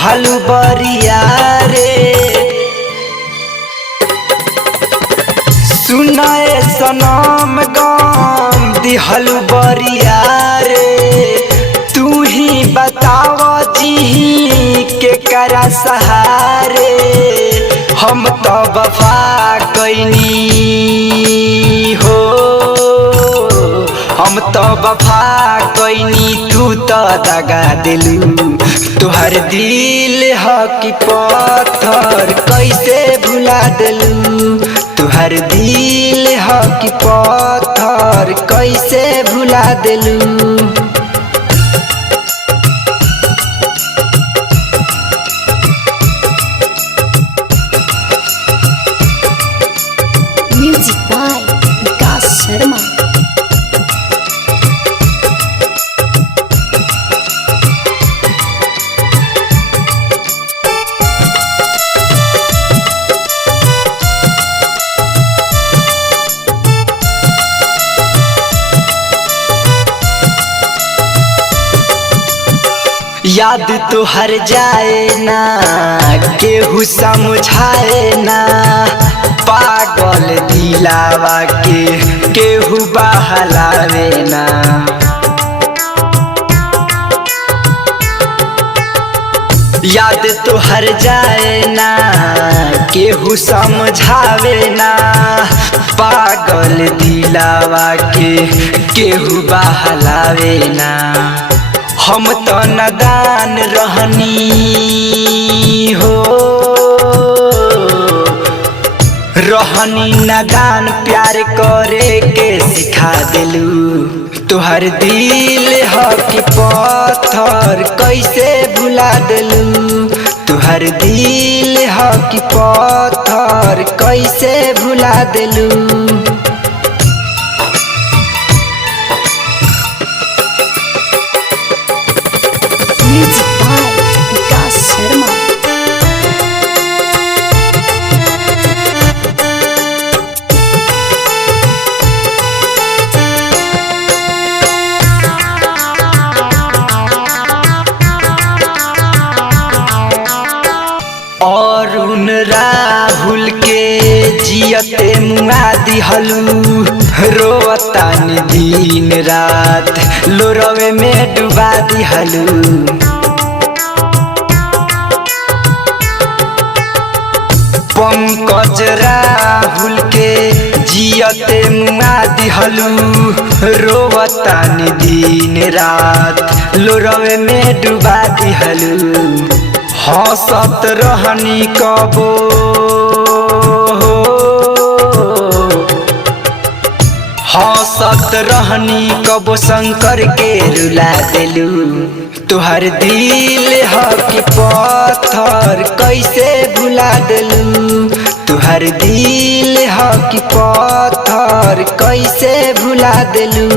दिहलु बरिया रे। सुनाए सनम गम दिहलु बरिया रे। तू ही बताव जी के करा सहारे। हम तो वफा कैनी हो, हम तो वफा कैनी तू तो दगा दिलू। तुहर दिल ह कि पत्थर कैसे भुला दिलू। तुहर दिल ह कि पत्थर कैसे भुला दिलू। म्यूजिक बाय विकास शर्मा। याद तो हर जाए ना केहू समझाए ना। पागल दिलावा के केहू बहलावे ना। याद तो हर जाए ना केहू समझावे ना। पागल दिलावा के केहू बहलावे ना। हम तो नादान रहनी हो, रहनी नादान प्यार करे के सिखा दिलू। तुहर दिल ह कि पत्थर कैसे भुला दिलू। तुहर दिल ह कि पत्थर कैसे भुला दिलू। म्यूजिक बाय विकास शर्मा। और उन राहुल के जियते मुआ दिहलू। रोवतान दिन रात लोरवे में डुबा दिहलू। पंकज राहुल के जियते मुआ दिहलू। रोवतान दिन रात लोरवे में डुबा दिहलू। हंसत रहनी कबो हंसत रहनी कबो शंकर के रुला दिलू। तुहर दिल ह कि पत्थर कैसे भुला दिलू। तुहर दिल ह कि पत्थर कैसे भुला दिलू।